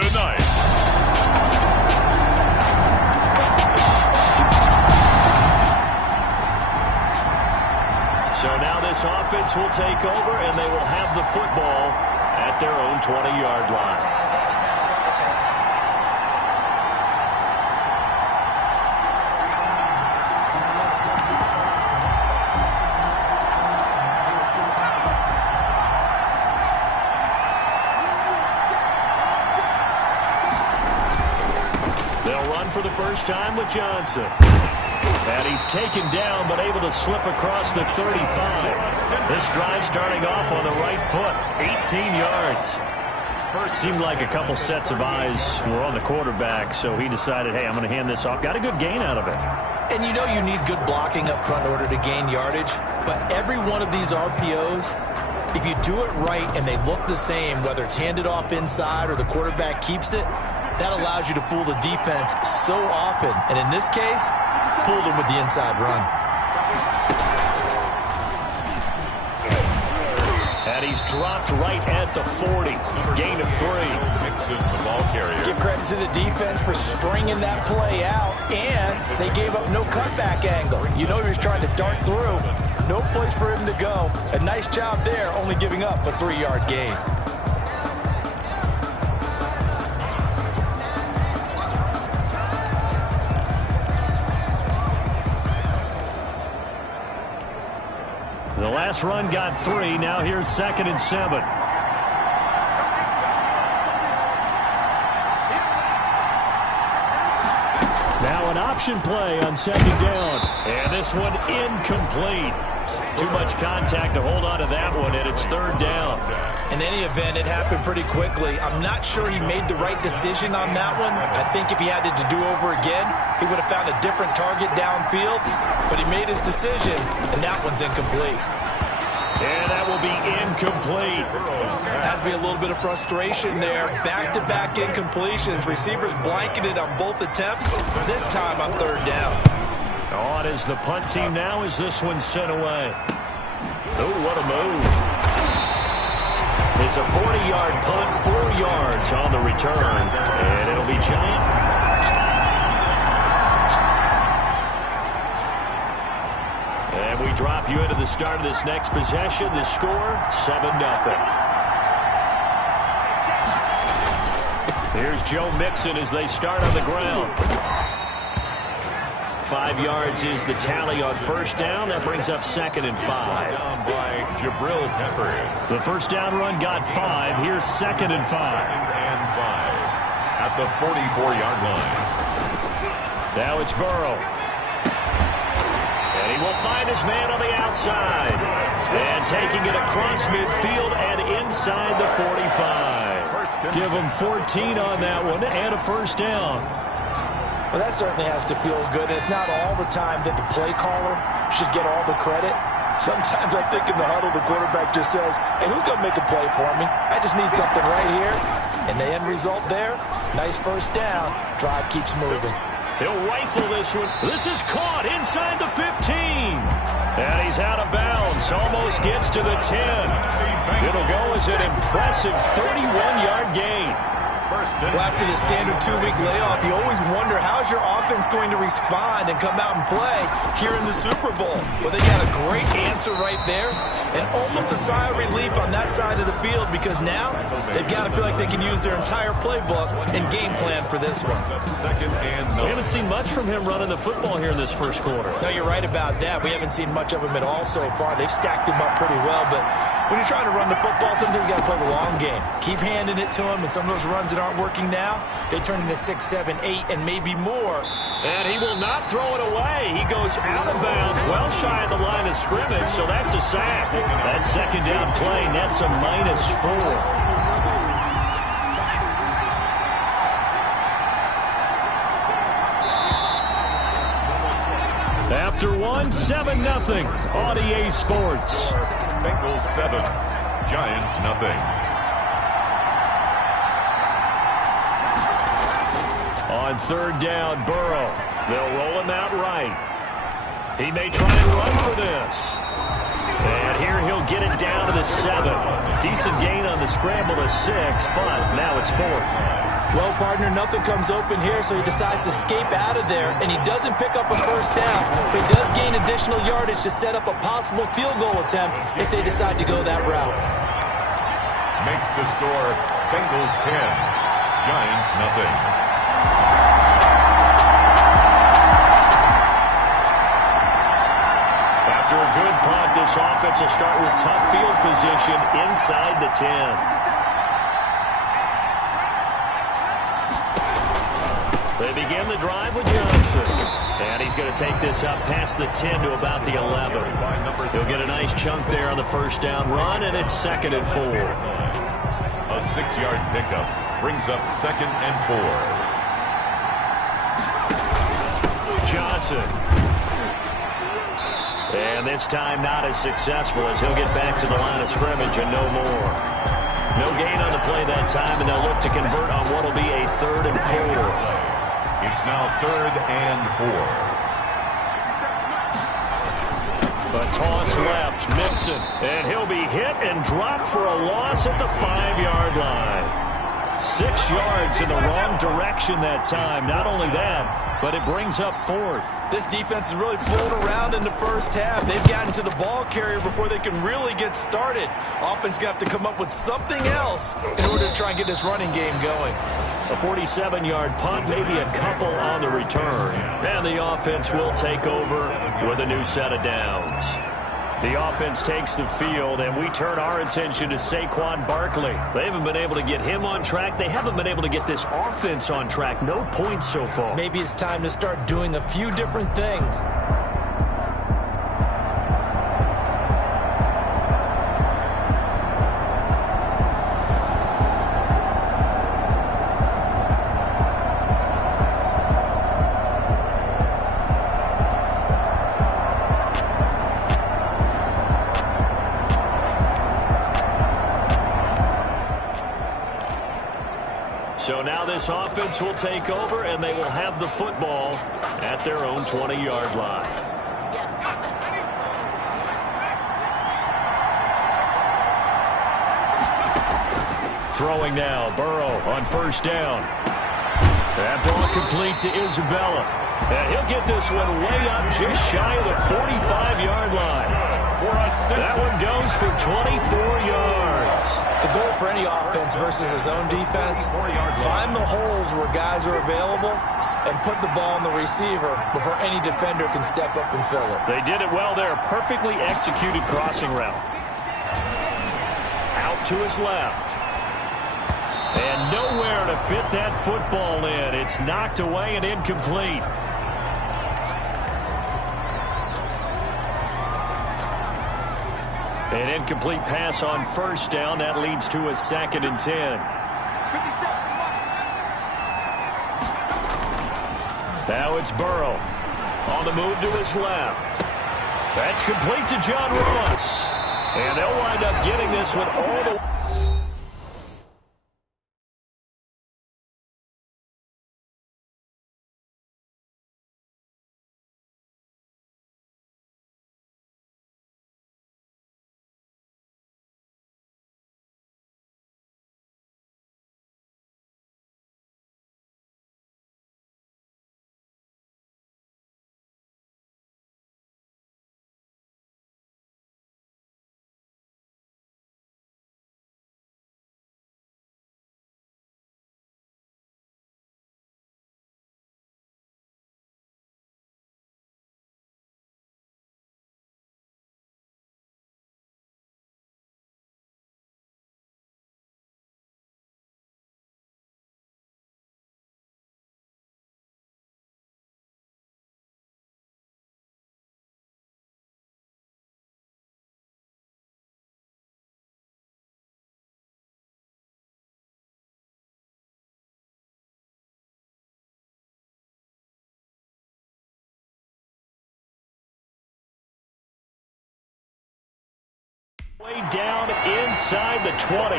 tonight. So now this offense will take over, and they will have the football at their own 20-yard line. They'll run for the first time with Johnson. And he's taken down, but able to slip across the 35. This drive starting off on the right foot, 18 yards. Seemed like a couple sets of eyes were on the quarterback, so he decided, hey, I'm going to hand this off. Got a good gain out of it. And you know you need good blocking up front in order to gain yardage, but every one of these RPOs, if you do it right and they look the same, whether it's handed off inside or the quarterback keeps it, that allows you to fool the defense so often. And in this case, fooled him with the inside run. And he's dropped right at the 40. Gain of 3. Mixon, the ball carrier. Give credit to the defense for stringing that play out, and they gave up no cutback angle. You know he was trying to dart through. No place for him to go. A nice job there, only giving up a 3-yard gain. The last run got 3. Now here's 2nd and 7. Now an option play on 2nd down. And this one incomplete. Too much contact to hold on to that one, and it's 3rd down. In any event, it happened pretty quickly. I'm not sure he made the right decision on that one. I think if he had it to do over again, he would have found a different target downfield. But he made his decision, and that one's incomplete. And that will be incomplete. Has to be a little bit of frustration there. Back-to-back incompletions. Receivers blanketed on both attempts. This time on 3rd down. On is the punt team now as this one's sent away. Oh, what a move. It's a 40-yard punt, 4 yards on the return. And it'll be Giant. And we drop you into the start of this next possession. The score, 7-0. Here's Joe Mixon as they start on the ground. 5 yards is the tally on 1st down. That brings up 2nd and 5. Down by Jabril Peppers. The 1st down run got 5. Here's 2nd and 5. 2nd and 5 at the 44-yard line. Now it's Burrow. And he will find his man on the outside. And taking it across midfield and inside the 45. Give him 14 on that one and a 1st down. Well, that certainly has to feel good. It's not all the time that the play caller should get all the credit. Sometimes I think in the huddle, the quarterback just says, hey, who's going to make a play for me? I just need something right here. And the end result there, nice 1st down. Drive keeps moving. He'll rifle this one. This is caught inside the 15. And he's out of bounds. Almost gets to the 10. It'll go as an impressive 31-yard gain. Well, after the standard 2-week layoff, you always wonder how's your offense going to respond and come out and play here in the Super Bowl. Well, they got a great answer right there and almost a sigh of relief on that side of the field because now they've got to feel like they can use their entire playbook and game plan for this one. 2nd and 9. We haven't seen much from him running the football here in this 1st quarter. No, you're right about that. We haven't seen much of him at all so far. They've stacked him up pretty well, but when you're trying to run the football, sometimes you got to play the long game. Keep handing it to him, and some of those runs that aren't working now, they turn into 6, 7, 8, and maybe more. And he will not throw it away. He goes out of bounds, well shy of the line of scrimmage, so that's a sack. That 2nd down play nets a -4. After 1, 7-0 on EA Sports. Bengals 7, Giants nothing. On 3rd down, Burrow. They'll roll him out right. He may try and run for this. And here he'll get it down to the 7. Decent gain on the scramble to 6, but now it's 4th. Well, partner, nothing comes open here, so he decides to escape out of there, and he doesn't pick up a first down, but he does gain additional yardage to set up a possible field goal attempt if they decide to go that route. Makes the score Bengals 10, Giants nothing. After a good punt, this offense will start with tough field position inside the 10. They begin the drive with Johnson. And he's going to take this up past the 10 to about the 11. He'll get a nice chunk there on the first down run, and it's 2nd and 4. A 6-yard pickup brings up 2nd and 4. Johnson. And this time not as successful as he'll get back to the line of scrimmage and no more. No gain on the play that time, and they'll look to convert on what will be a 3rd and 4. It's now 3rd and 4. A toss left, Mixon, and he'll be hit and dropped for a loss at the 5-yard line. 6 yards in the wrong direction that time. Not only that, but it brings up 4th. This defense is really fooled around in the first half. They've gotten to the ball carrier before they can really get started. Offense going to have to come up with something else in order to try and get this running game going. A 47-yard punt, maybe a couple on the return. And the offense will take over with a new set of downs. The offense takes the field, and we turn our attention to Saquon Barkley. They haven't been able to get him on track. They haven't been able to get this offense on track. No points so far. Maybe it's time to start doing a few different things. So now this offense will take over, and they will have the football at their own 20-yard line. Throwing now, Burrow on first down. That ball complete to Isabella. And he'll get this one way up just shy of the 45-yard line. That one goes for 24 yards. The goal for any offense versus his own defense, find the holes where guys are available and put the ball on the receiver before any defender can step up and fill it. They did it well there. Perfectly executed crossing route. Out to his left. And nowhere to fit that football in. It's knocked away and incomplete. An incomplete pass on first down. That leads to a 2nd and 10. Now it's Burrow. On the move to his left. That's complete to John Ross. And they'll wind up getting this one all the way. Way down inside the 20.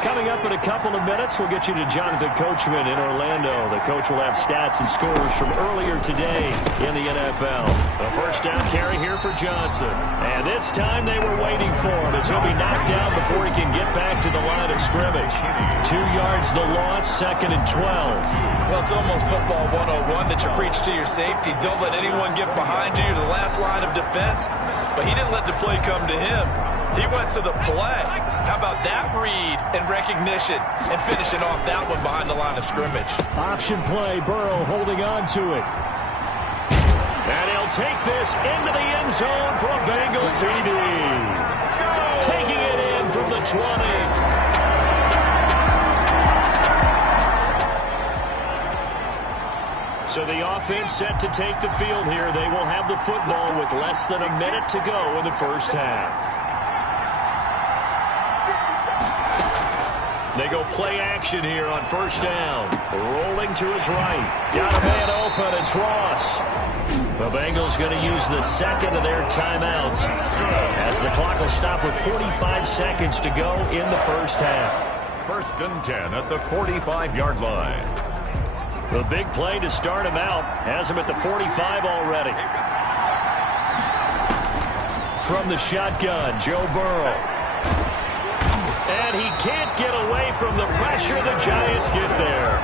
Coming up in a couple of minutes, we'll get you to Jonathan Coachman in Orlando. The coach will have stats and scores from earlier today in the NFL. A first down carry here for Johnson. And this time they were waiting for him as he'll be knocked down before he can get back to the line of scrimmage. 2 yards the loss, 2nd and 12. Well, it's almost football 101 that you preach to your safeties. Don't let anyone get behind you. You're the last line of defense. But he didn't let the play come to him. He went to the play. How about that read and recognition and finishing off that one behind the line of scrimmage? Option play, Burrow holding on to it. And he'll take this into the end zone for a Bengal TD. Taking it in from the 20. So the offense set to take the field here. They will have the football with less than a minute to go in the first half. They go play action here on first down. Rolling to his right. Got a man open. It's Ross. The Bengals going to use the second of their timeouts as the clock will stop with 45 seconds to go in the first half. 1st and 10 at the 45-yard line. The big play to start him out has him at the 45 already. From the shotgun, Joe Burrow. And he can't get away from the pressure. The Giants get there.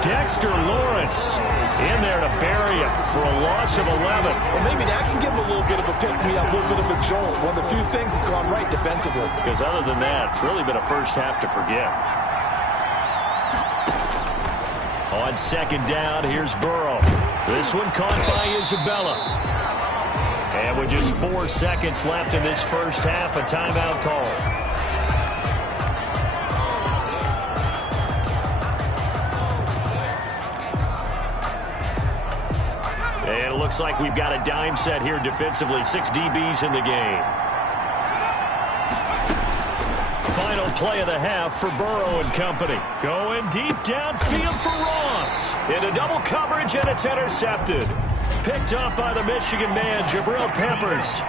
Dexter Lawrence in there to bury him for a loss of 11. Well, maybe that can give him a little bit of a pick-me-up, a little bit of a jolt. One of the few things that's gone right defensively. Because other than that, it's really been a first half to forget. On 2nd down, here's Burrow. This one caught by Isabella. And with just 4 seconds left in this first half, a timeout call. And it looks like we've got a dime set here defensively. 6 DBs in the game. Final play of the half for Burrow and company. Going deep downfield for Ross. Into double coverage, and it's intercepted. Picked up by the Michigan man, Jabril Peppers.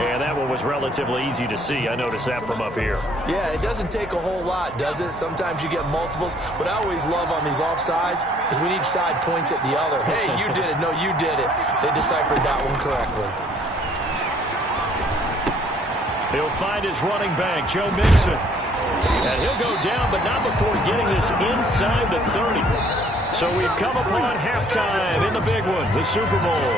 And that one was relatively easy to see. I noticed that from up here. Yeah, it doesn't take a whole lot, does it? Sometimes you get multiples. What I always love on these offsides is when each side points at the other. Hey, you did it. No, you did it. They deciphered that one correctly. He'll find his running back, Joe Mixon. And he'll go down, but not before getting this inside the 30. So we've come upon halftime in the big one, the Super Bowl.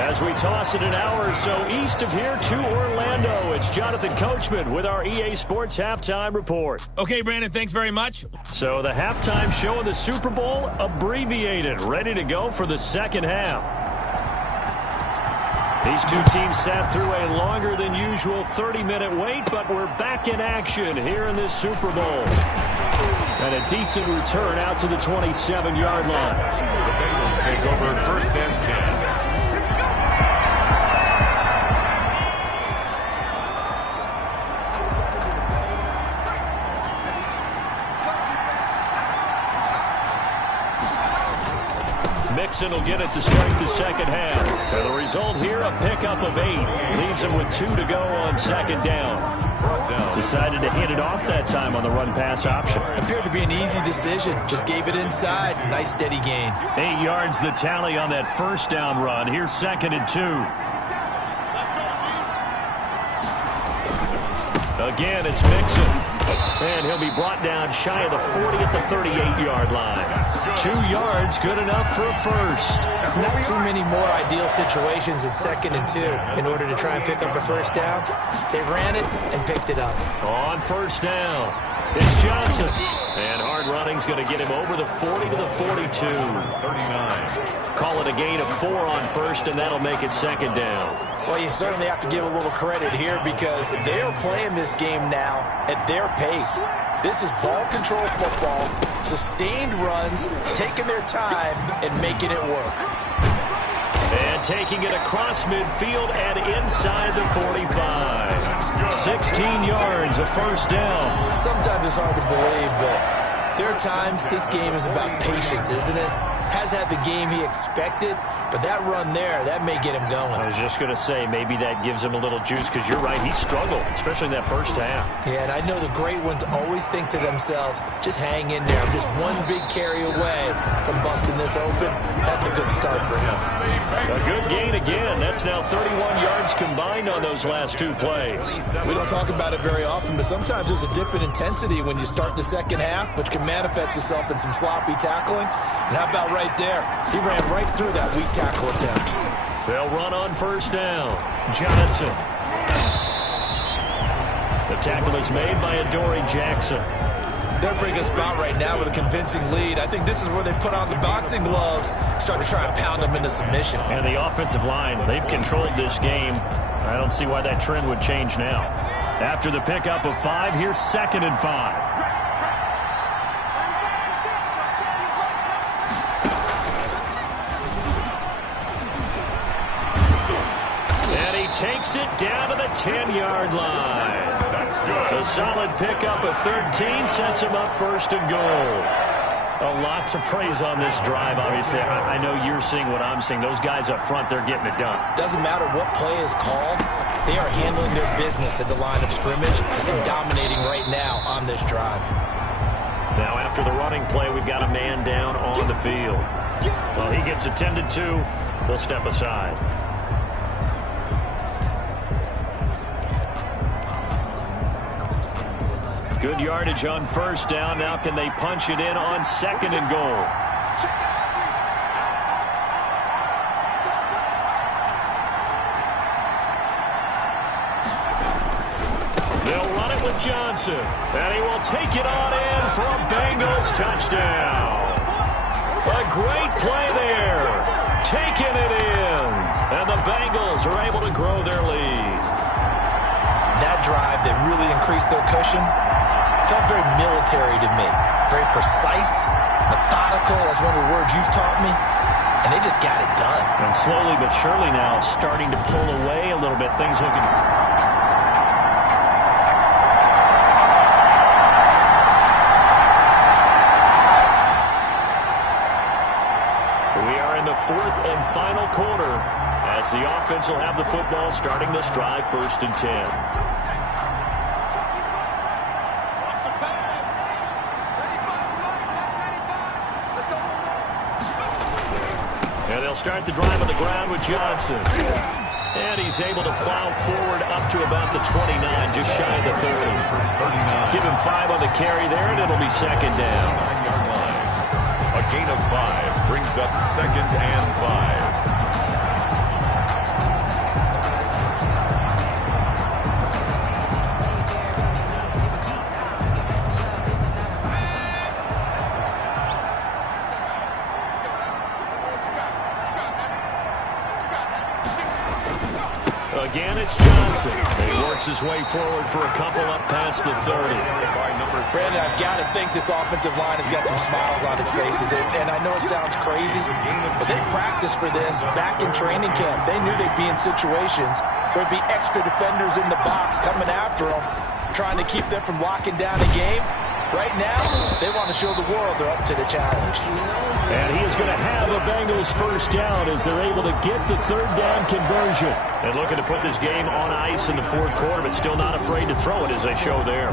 As we toss it an hour or so east of here to Orlando, it's Jonathan Coachman with our EA Sports Halftime Report. Okay, Brandon, thanks very much. So the halftime show of the Super Bowl, abbreviated, ready to go for the second half. These two teams sat through a longer than usual 30-minute wait, but we're back in action here in this Super Bowl. And a decent return out to the 27-yard line. The Bengals take over 1st and 10. Mixon will get it to start the second half. And the result here, a pickup of 8. Leaves him with 2 to go on 2nd down. Decided to hit it off that time on the run-pass option. Appeared to be an easy decision. Just gave it inside. Nice steady gain. 8 yards the tally on that first down run. Here's 2nd and 2. Again, it's Mixon. And he'll be brought down shy of the 40 at the 38-yard line. 2 yards, good enough for a first. Not too many more ideal situations in 2nd and 2 in order to try and pick up a first down. They ran it and picked it up. On first down, it's Johnson. And hard running's going to get him over the 40 to the 42. 39. Call it a gain of 4 on first, and that'll make it 2nd down. Well, you certainly have to give a little credit here because they are playing this game now at their pace. This is ball control football, sustained runs, taking their time and making it work. And taking it across midfield and inside the 45. 16 yards, a first down. Sometimes it's hard to believe, but there are times this game is about patience, isn't it? has had the game he expected, but that run there, that may get him going. I was just going to say, maybe that gives him a little juice, because you're right, he struggled, especially in that first half. Yeah, and I know the great ones always think to themselves, just hang in there. I'm just one big carry away from busting this open. That's a good start for him. A good gain again. That's now 31 yards combined on those last two plays. We don't talk about it very often, but sometimes there's a dip in intensity when you start the second half, which can manifest itself in some sloppy tackling. And how about right there? He ran right through that weak tackle attempt. They'll run on first down. Johnson. The tackle is made by Adoree Jackson. They're in a pretty good spot right now with a convincing lead. I think this is where they put on the boxing gloves, start to try and pound them into submission. And the offensive line, they've controlled this game. I don't see why that trend would change now. After the pickup of 5, here's 2nd and 5. And he takes it down to the 10-yard line. That's good. A solid pickup of 13 sets him up 1st and goal. A lot to praise on this drive, obviously. I know you're seeing what I'm seeing. Those guys up front, they're getting it done. Doesn't matter what play is called. They are handling their business at the line of scrimmage and dominating right now on this drive. Now, after the running play, we've got a man down on the field. Well, he gets attended to. We'll step aside. Good yardage on first down. Now can they punch it in on 2nd and goal? They'll run it with Johnson. And he will take it on in for a Bengals touchdown. A great play there. Taking it in. And the Bengals are able to grow their lead. That drive that really increased their cushion felt very military to me. Very precise, methodical. That's one of the words you've taught me. And they just got it done. And slowly but surely now starting to pull away a little bit. Things looking... We are in the 4th and final quarter as the offense will have the football starting this drive 1st and 10. And they'll start the drive on the ground with Johnson. And he's able to plow forward up to about the 29, just shy of the 30. Give him 5 on the carry there, and it'll be 2nd down. A gain of 5 brings up 2nd and 5. Again, it's Johnson. He works his way forward for a couple up past the 30. Brandon, I've got to think this offensive line has got some smiles on its faces. And I know it sounds crazy, but they practiced for this back in training camp. They knew they'd be in situations where there'd be extra defenders in the box coming after them, trying to keep them from locking down a game. Right now, they want to show the world they're up to the challenge. And he is going to have a Bengals 1st down as they're able to get the 3rd down conversion. And looking to put this game on ice in the 4th quarter, but still not afraid to throw it as they show there.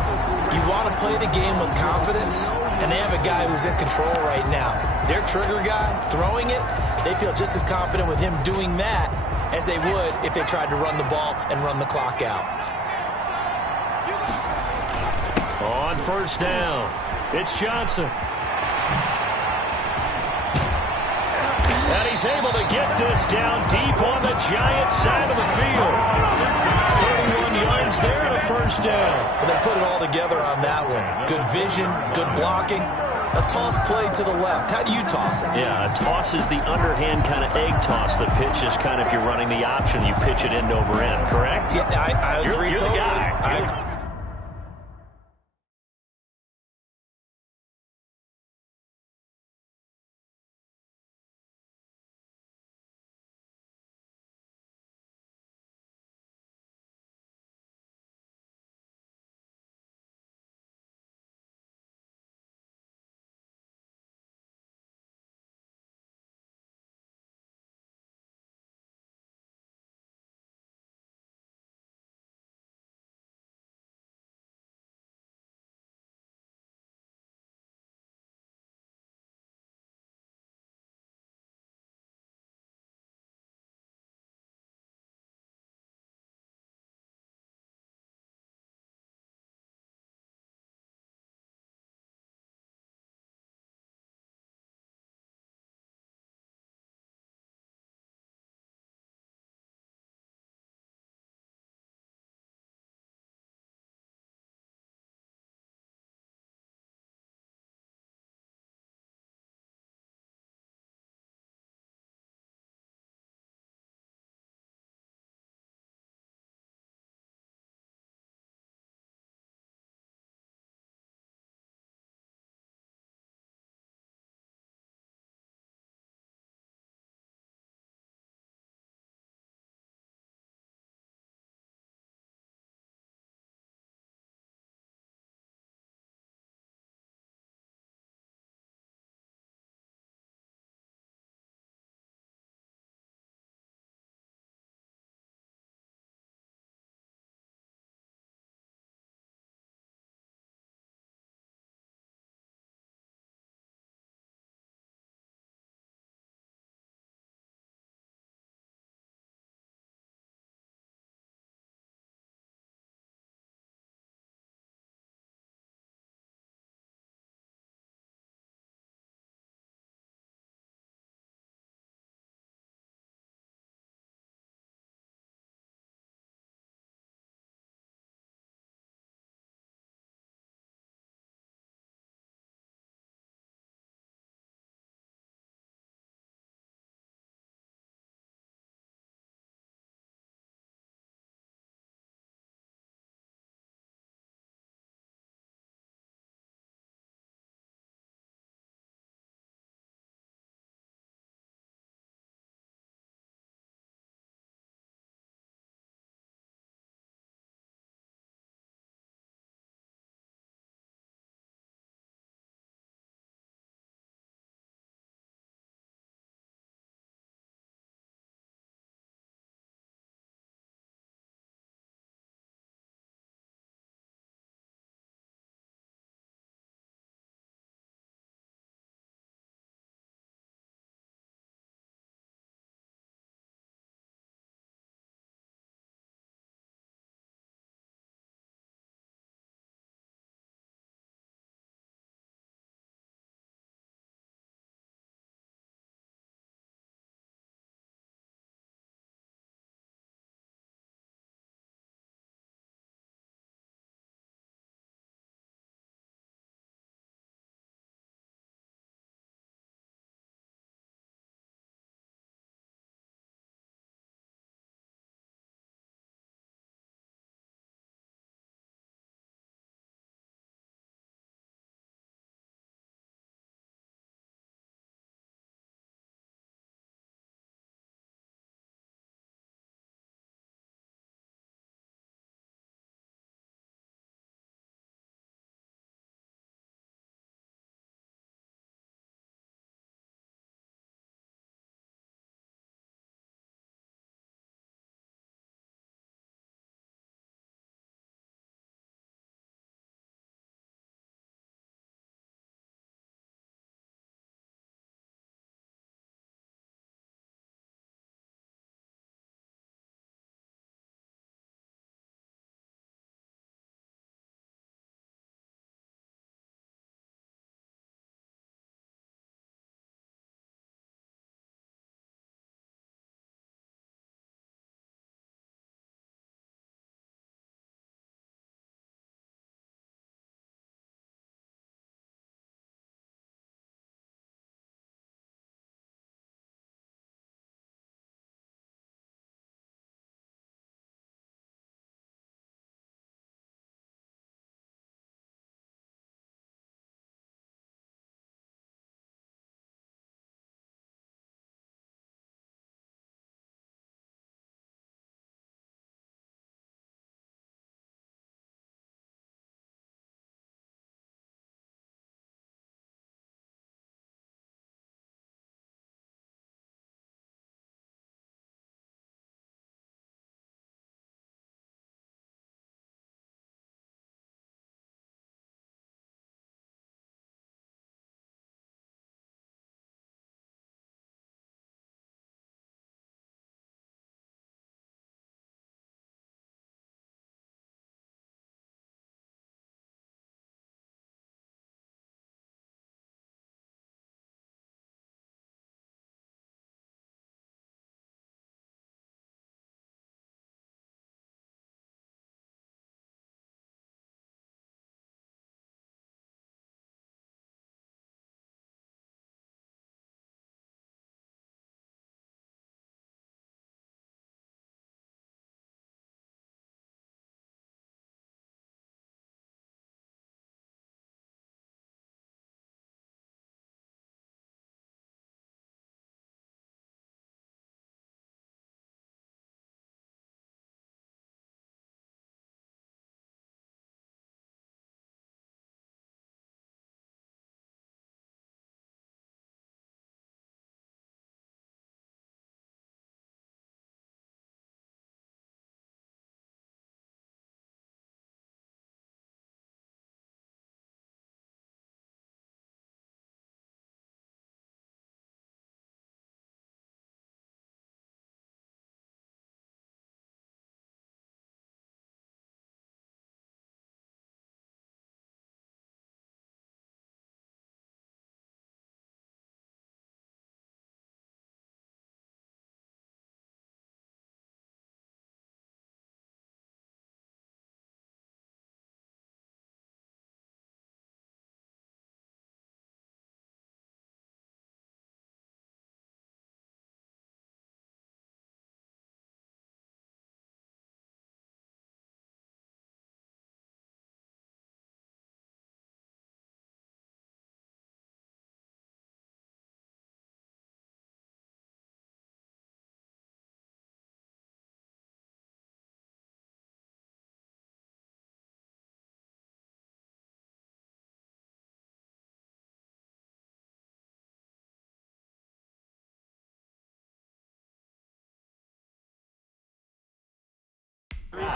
You want to play the game with confidence, and they have a guy who's in control right now. Their trigger guy, throwing it, they feel just as confident with him doing that as they would if they tried to run the ball and run the clock out. On 1st down, it's Johnson. And he's able to get this down deep on the Giants side of the field. 31 yards there and a 1st down. Well, they put it all together on that one. Good vision, good blocking. A toss play to the left. How do you toss it? Yeah, a toss is the underhand kind of egg toss. The pitch is kind of, if you're running the option, you pitch it end over end, correct? Yeah, I agree You're totally. the guy.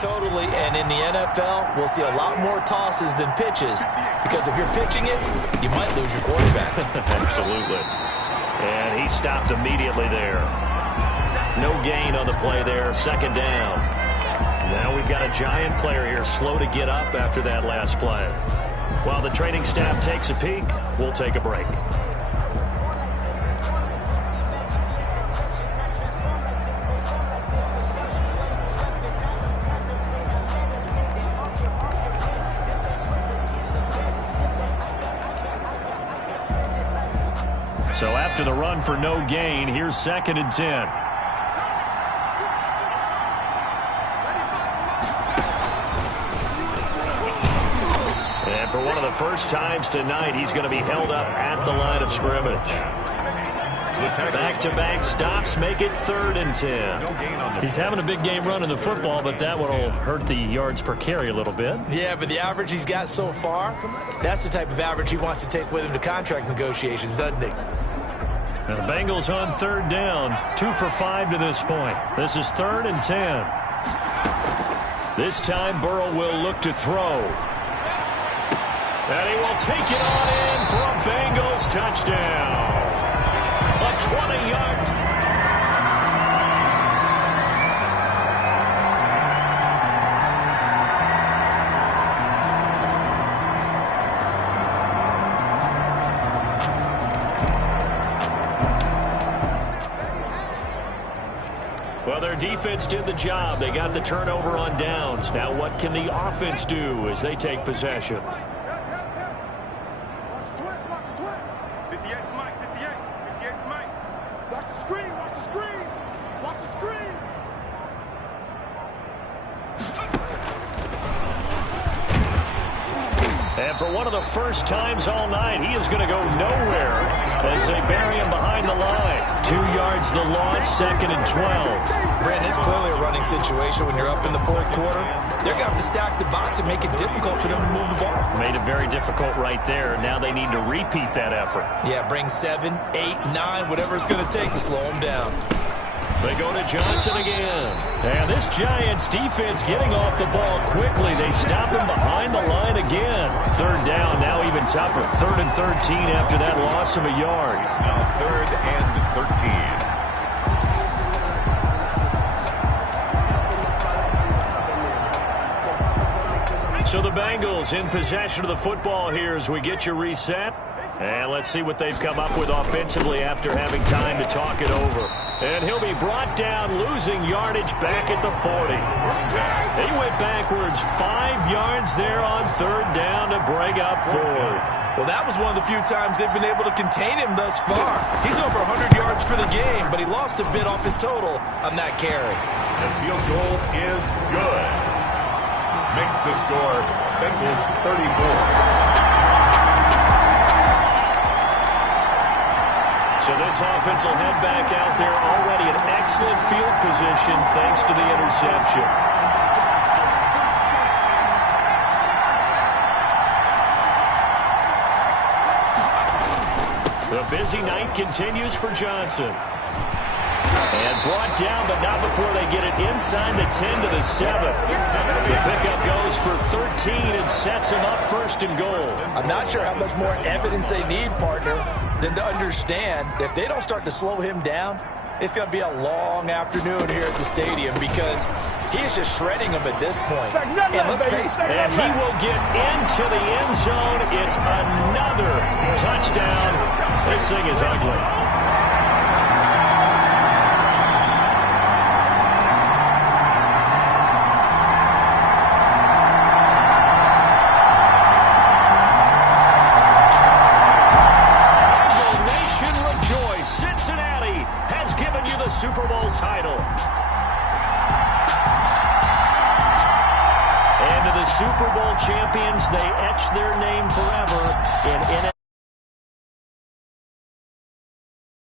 totally. And in the NFL, we'll see a lot more tosses than pitches, because if you're pitching it, you might lose your quarterback. Absolutely. And he stopped immediately there. No gain on the play there. Second down. Now we've got a Giant player here slow to get up after that last play. While the training staff takes a peek, we'll take a break. So after the run for no gain, here's 2nd and 10. And for one of the first times tonight, he's going to be held up at the line of scrimmage. Back-to-back stops make it 3rd and 10. He's having a big game running the football, but that one will hurt the yards per carry a little bit. Yeah, but the average he's got so far, that's the type of average he wants to take with him to contract negotiations, doesn't he? And the Bengals on 3rd down, 2 for 5 to this point. This is 3rd and 10. This time Burrow will look to throw. And he will take it on in for a Bengals touchdown. A 20-yard. Well, their defense did the job. They got the turnover on downs. Now what can the offense do as they take possession? Watch the twist, watch the twist. 58 to Mike, 58. 58 to Mike. Watch the screen, watch the screen. Watch the screen. And for one of the first times all night, he is going to go nowhere as they bury him behind the line. 2 yards the loss, 2nd and 12. Brandon, it's clearly a running situation when you're up in the 4th quarter. They're going to have to stack the box and make it difficult for them to move the ball. Made it very difficult right there. Now they need to repeat that effort. Yeah, bring 7, 8, 9, whatever it's going to take to slow them down. They go to Johnson again. And this Giants defense getting off the ball quickly. They stop him behind the line again. 3rd down, now even tougher. 3rd and 13 after that loss of a yard. Now 3rd and 13. So the Bengals in possession of the football here as we get you reset. And let's see what they've come up with offensively after having time to talk it over. And he'll be brought down, losing yardage back at the 40. He went backwards 5 yards there on 3rd down to break up 4th. Well, that was one of the few times they've been able to contain him thus far. He's over 100 yards for the game, but he lost a bit off his total on that carry. The field goal is good. Makes the score Bengals 34. So this offense will head back out there already in excellent field position thanks to the interception. The busy night continues for Johnson. And brought down, but not before they get it inside the 10 to the 7. The pickup goes for 13 and sets him up 1st and goal. I'm not sure how much more evidence they need, partner, than to understand that if they don't start to slow him down, it's going to be a long afternoon here at the stadium because he is just shredding them at this point. And let's face it. And he will get into the end zone. It's another touchdown. This thing is ugly. Super Bowl title. And to the Super Bowl champions, they etch their name forever in